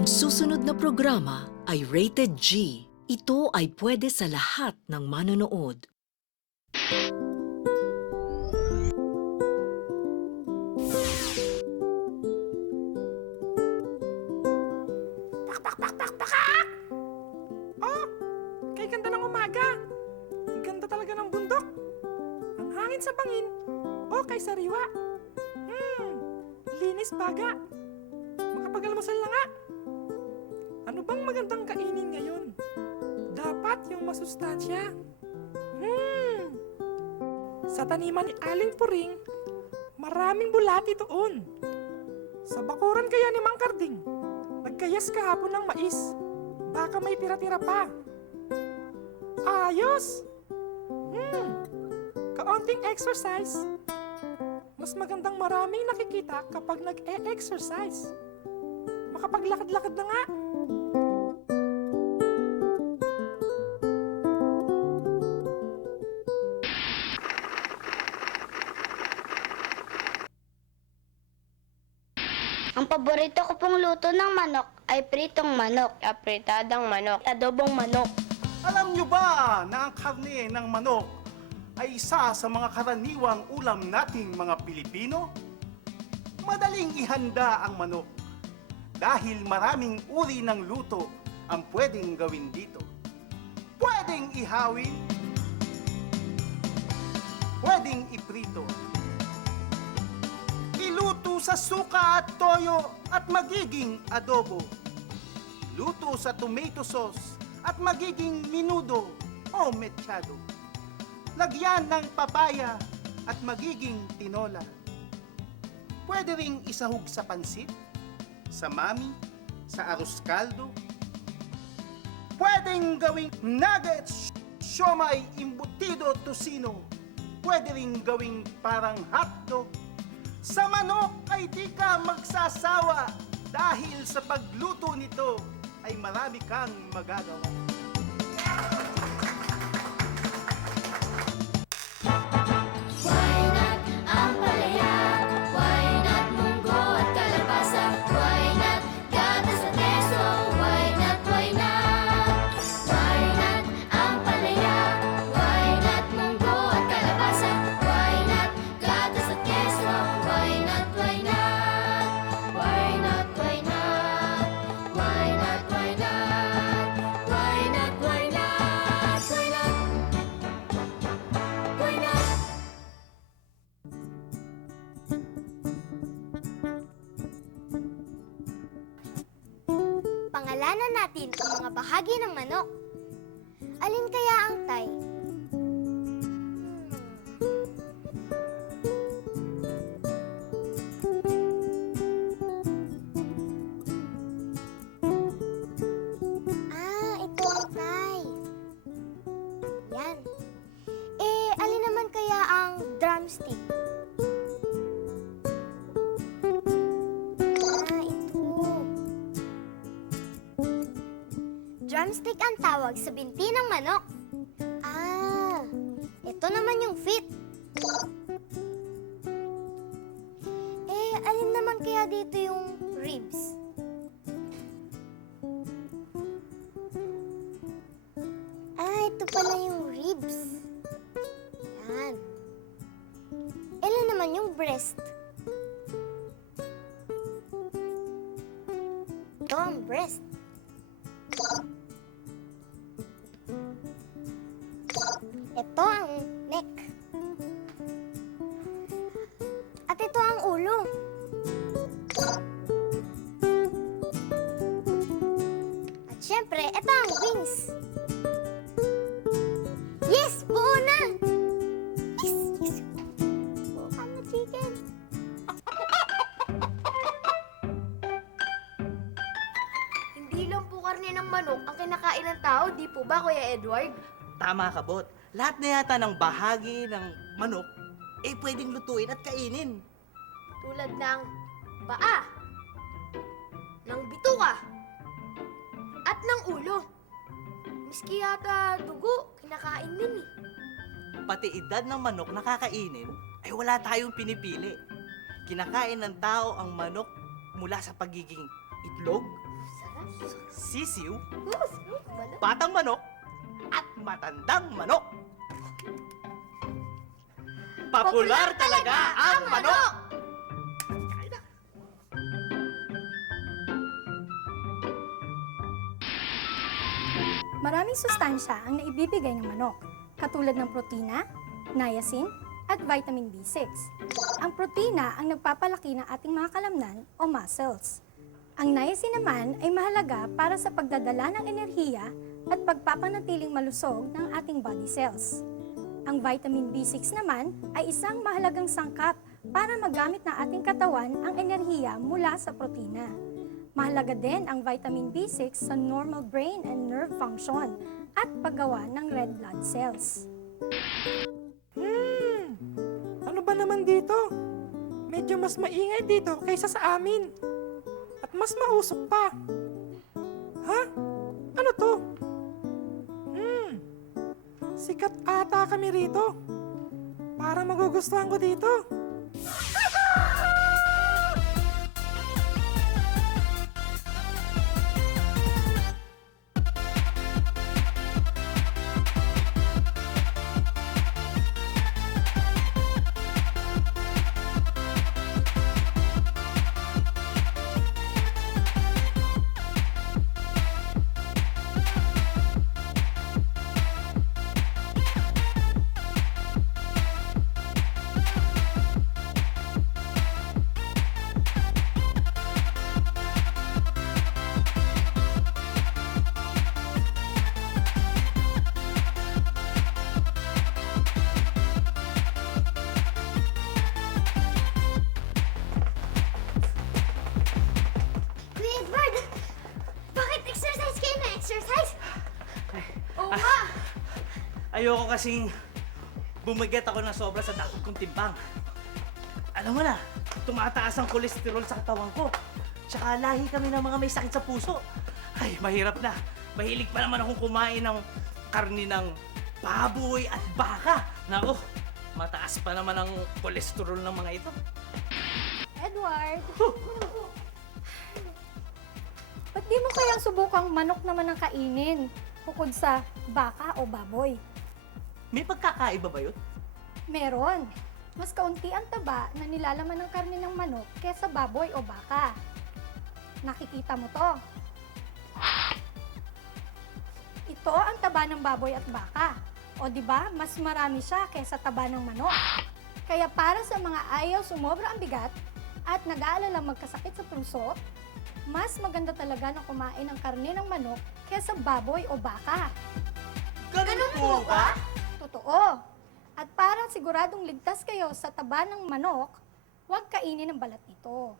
Ang susunod na programa ay rated G. Ito ay pwede sa lahat ng manonood. Oh, kay ganda ng umaga. Ang ganda talaga ng bundok. Ang hangin sa bangin. Oh, kay sariwa. Linis baga. Makapag-almusal na nga. Ano bang magandang kainin ngayon? Dapat yung masustansya. Sa taniman ni Aling Puring, maraming bulati doon. Sa bakuran kaya ni Mang Karding, nagkayas kahapon ng mais. Baka may tira-tira pa. Ayos! Kaunting exercise. Mas magandang maraming nakikita kapag nag-e-exercise. Makapaglakad-lakad na nga. Ang paborito ko pong luto ng manok ay pritong manok, apritadang manok, adobong manok. Alam nyo ba na ang karne ng manok ay isa sa mga karaniwang ulam nating mga Pilipino? Madaling ihanda ang manok dahil maraming uri ng luto ang pwedeng gawin dito. Pwedeng ihawin, pwedeng iprito, iluto sa suka at toyo at magiging adobo, luto sa tomato sauce at magiging menudo o mechado, lagyan ng papaya at magiging tinola. Pwede ring isahog sa pansit, sa mami, sa arroz caldo. Pwedeng gawing nuggets, siomay, imbutido, tocino. Pwede ring gawing parang hotdog. Sa manok ay di ka magsasawa dahil sa pagluto nito ay marami kang magagawa. Why not ampalaya? Why not munggo at kalabasa? Why not gatas at keso? Why not, why not? Why not ampalaya? Why not munggo at kalabasa? Why not gatas at keso? Why not, why not? Why not, why not? Why not, why not? Why not, why not? Why not? Why not? Pangalanan natin ang mga bahagi ng manok. Alin kaya ang tay? Ito ang tay. Yan. Alin naman kaya ang drumstick? Ito. Drumstick ang tawag sa binti ng manok. Ito naman yung feet. Alin naman kaya dito yung ribs? Ito pala yung ribs. Yan. Ilan naman yung breast? Ito ang breast. Ito ang neck. At ito ang ulo. At syempre, ito ang wings. Yes! Buo na! Yes! Yes! Buo ka na, chicken. Hindi lang po karne ng manok ang kinakain ng tao, di po ba, Kuya Edward? Tama ka, Bot. Lahat na yata ng bahagi ng manok, pwedeng lutuin at kainin. Tulad ng paa, ng bituka, at ng ulo. Miski yata dugo, kinakain din eh. Pati edad ng manok na kakainin, ay wala tayong pinipili. Kinakain ng tao ang manok mula sa pagiging itlog, sisiw, batang manok, at matandang manok. Popular talaga ang manok! Kain na. Maraming sustansya ang naibibigay ng manok, katulad ng protina, niacin, at vitamin B6. Ang protina ang nagpapalaki ng ating mga kalamnan o muscles. Ang niacin naman ay mahalaga para sa pagdadala ng enerhiya at pagpapanatiling malusog ng ating body cells. Ang vitamin B6 naman ay isang mahalagang sangkap para magamit ng ating katawan ang enerhiya mula sa protina. Mahalaga din ang vitamin B6 sa normal brain and nerve function at paggawa ng red blood cells. Ano ba naman dito? Medyo mas maingay dito kaysa sa amin. At mas mausok pa. Ha? Ano to? Sikat ata kami rito. Para magugustuhan ko dito. Kuya Edward! Bakit exercise kayo na exercise? Oo nga! Ayoko kasing bumigat ako ng sobra sa dapat kong timbang. Alam mo na, tumataas ang kolesterol sa katawan ko. Tsaka lahi kami ng mga may sakit sa puso. Ay, mahirap na. Mahilig pa naman akong kumain ng karni ng baboy at baka. Nako, mataas pa naman ang kolesterol ng mga ito. Edward! Ba't di mo kayang subukang manok naman ang kainin bukod sa baka o baboy? May pagkakaiba ba yun? Meron. Mas kaunti ang taba na nilalaman ng karne ng manok kesa baboy o baka. Nakikita mo to? Ito ang taba ng baboy at baka. O di ba, mas marami siya kesa taba ng manok. Kaya para sa mga ayaw sumobra ang bigat at nag-aalala magkasakit sa puso, mas maganda talaga na kumain ng karne ng manok kesa baboy o baka. Ganun po ba? Totoo. At para siguradong ligtas kayo sa taba ng manok, huwag kainin ang balat nito.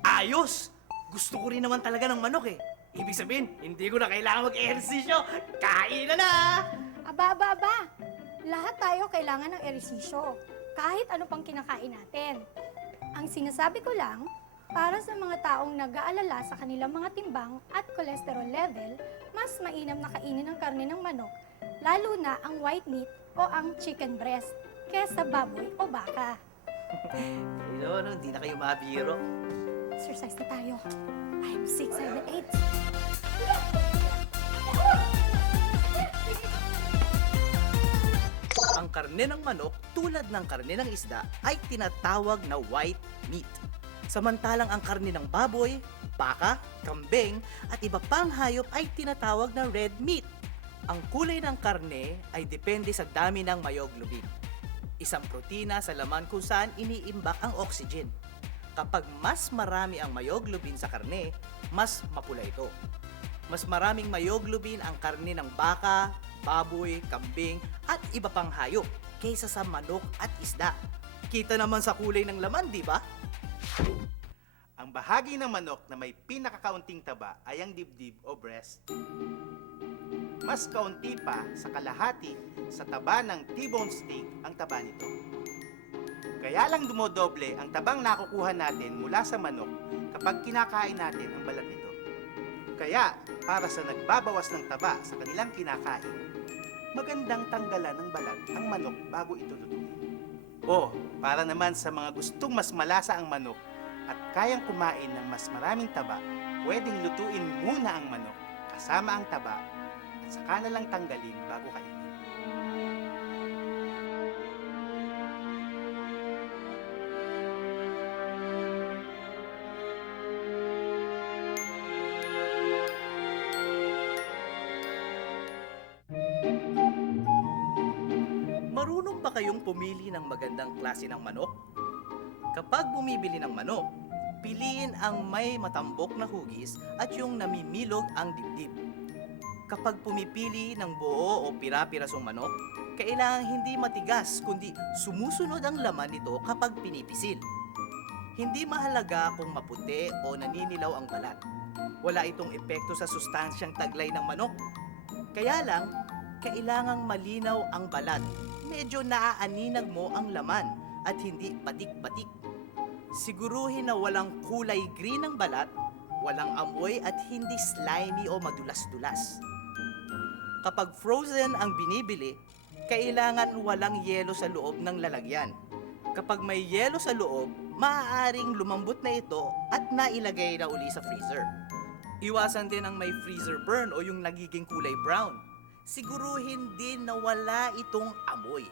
Ayos! Gusto ko rin naman talaga ng manok eh. Ibig sabihin, hindi ko na kailangan mag-ehersisyo. Kain na na! Aba, aba, aba. Lahat tayo kailangan ng ehersisyo, kahit ano pang kinakain natin. Ang sinasabi ko lang, para sa mga taong nag-aalala sa kanilang mga timbang at cholesterol level, mas mainam na kainin ng karne ng manok, lalo na ang white meat o ang chicken breast, kesa baboy o baka. Ayun, hindi na kayo mabiro. Exercise na tayo. 5, 6, 7, 8. Ang karne ng manok, tulad ng karne ng isda, ay tinatawag na white meat. Samantalang ang karne ng baboy, baka, kambing, at iba pang hayop ay tinatawag na red meat. Ang kulay ng karne ay depende sa dami ng myoglobin, isang protina sa laman kung saan iniimbak ang oxygen. Kapag mas marami ang myoglobin sa karne, mas mapula ito. Mas maraming myoglobin ang karne ng baka, baboy, kambing, at iba pang hayop kaysa sa manok at isda. Kita naman sa kulay ng laman, di ba? Ang bahagi ng manok na may pinakakaunting taba ay ang dibdib o breast. Mas kaunti pa sa kalahati sa taba ng T-bone steak ang taba nito. Kaya lang dumodoble ang tabang nakukuha natin mula sa manok kapag kinakain natin ang balat nito. Kaya, para sa nagbabawas ng taba sa kanilang kinakain, magandang tanggalan ng balat ang manok bago ito lutuin. O, para naman sa mga gustong mas malasa ang manok at kayang kumain ng mas maraming taba, pwedeng lutuin muna ang manok kasama ang taba at saka na lang tanggalin bago kainin. Marunong ba kayong pumili ng magandang klase ng manok? Kapag bumibili ng manok, piliin ang may matambok na hugis at yung namimilog ang dibdib. Kapag pumipili ng buo o pira-pirasong manok, kailangang hindi matigas kundi sumusunod ang laman nito kapag pinipisil. Hindi mahalaga kung maputi o naninilaw ang balat. Wala itong epekto sa sustansyang taglay ng manok. Kaya lang, kailangang malinaw ang balat. Medyo naaaninag mo ang laman at hindi batik-batik. Siguruhin na walang kulay green ang balat, walang amoy at hindi slimy o madulas-dulas. Kapag frozen ang binibili, kailangan walang yelo sa loob ng lalagyan. Kapag may yelo sa loob, maaaring lumambot na ito at nailagay na uli sa freezer. Iwasan din ang may freezer burn o yung nagiging kulay brown. Siguruhin din na wala itong amoy.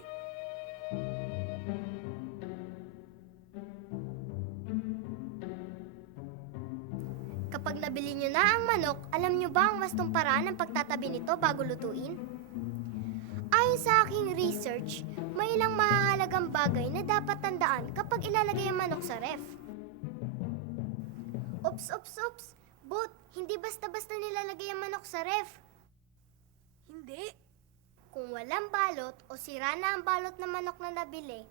Kapag nabili nyo na ang manok, alam nyo ba ang wastong paraan ng pagtatabi nito bago lutuin? Ayon sa aking research, may ilang mahahalagang bagay na dapat tandaan kapag ilalagay ang manok sa ref. Ops! Bot, hindi basta-basta nilalagay ang manok sa ref. Hindi. Kung walang balot o sira na ang balot ng manok na nabili,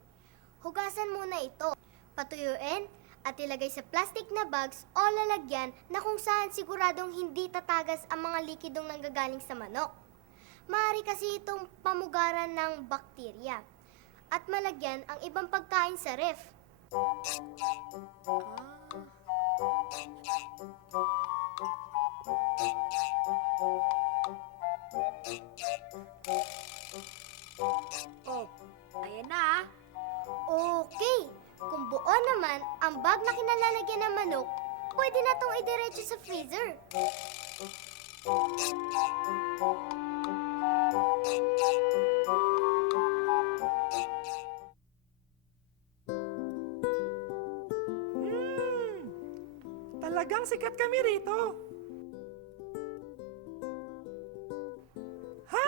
hugasan muna ito, patuyuin, at ilagay sa plastic na bags o lalagyan na kung saan siguradong hindi tatagas ang mga likidong nanggagaling sa manok. Maaari kasi itong pamugaran ng bakterya at malagyan ang ibang pagkain sa ref. Oh, ayan na. Okay, kung buo naman ang bag na kinalalagyan ng manok, pwede na itong idiretso sa freezer. Talagang sikat kami rito. Ha?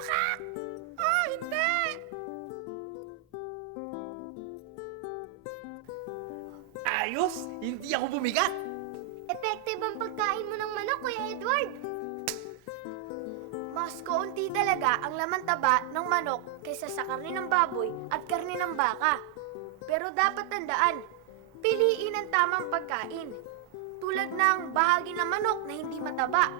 Pakak! Ah, hindi! Ayos! Hindi ako bumigat! Effective ang pagkain mo ng manok, Kuya Edward. Mas kaunti talaga ang laman taba ng manok kaysa sa karne ng baboy at karne ng baka. Pero dapat tandaan, piliin ang tamang pagkain. Tulad ng bahagi ng manok na hindi mataba.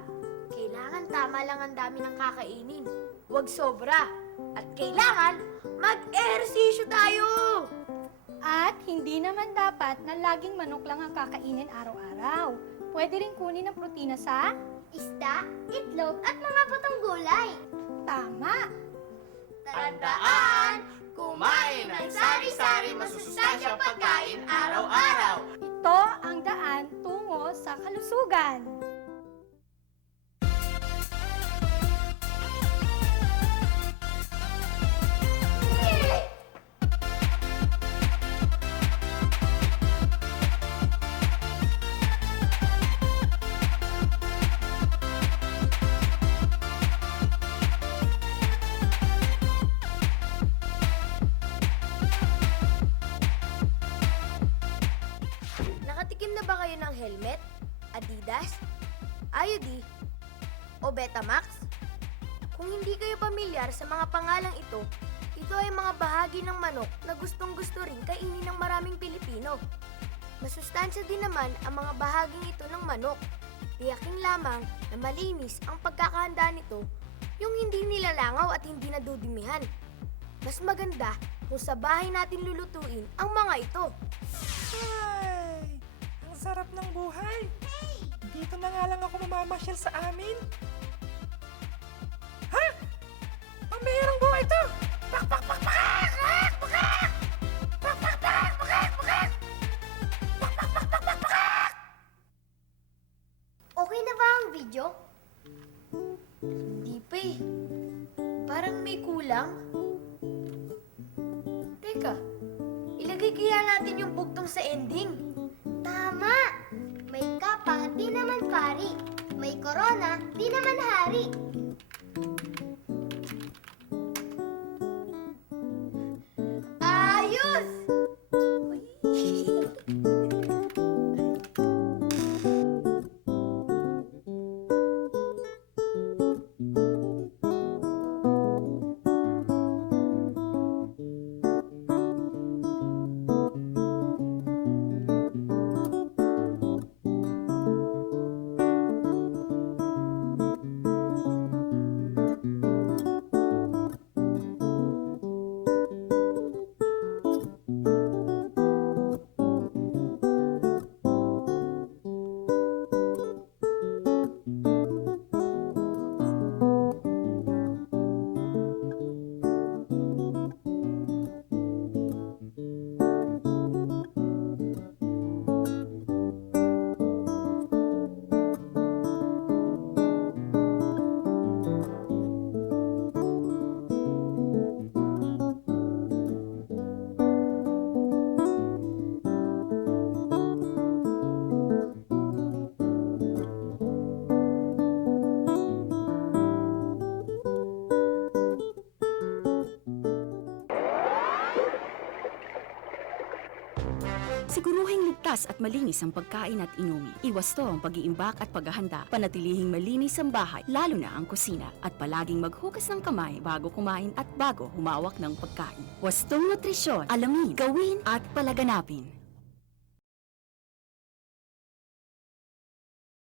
Kailangan tama lang ang dami ng kakainin. Huwag sobra. At kailangan mag-ehersisyo tayo! At hindi naman dapat na laging manok lang ang kakainin araw-araw. Pwede rin kunin ang protina sa Isda, itlog at mga butong gulay. tama. Tandaan, kumain ng sari-sari masusustansyang pagkain araw-araw. Ito ang daan tungo sa kalusugan. Nakatikim na ba kayo ng helmet, Adidas, IOD, o Betamax? Kung hindi kayo pamilyar sa mga pangalang ito ay mga bahagi ng manok na gustong-gusto rin kainin ng maraming Pilipino. Masustansya din naman ang mga bahaging ito ng manok. Tiyakin lamang na malinis ang pagkakahanda nito, yung hindi nilalangaw at hindi nadudumihan. Mas maganda kung sa bahay natin lulutuin ang mga ito. Ay, ang sarap ng buhay. Dito na nga lang ako mamamasyal sa amin. Ha? Ang mayroong buhay ito! Pak! Hindi pa eh. Parang may kulang. Teka, ilagay kaya natin yung bugtong sa ending. Tama! May kapang, di naman pari. May korona, di naman hari. Ayos! Siguruhing ligtas at malinis ang pagkain at inumin. Iwasto ang pag-iimbak at paghahanda. Panatilihing malinis ang bahay, lalo na ang kusina. At palaging maghugas ng kamay bago kumain at bago humawak ng pagkain. Wastong nutrisyon, alamin, gawin at palaganapin.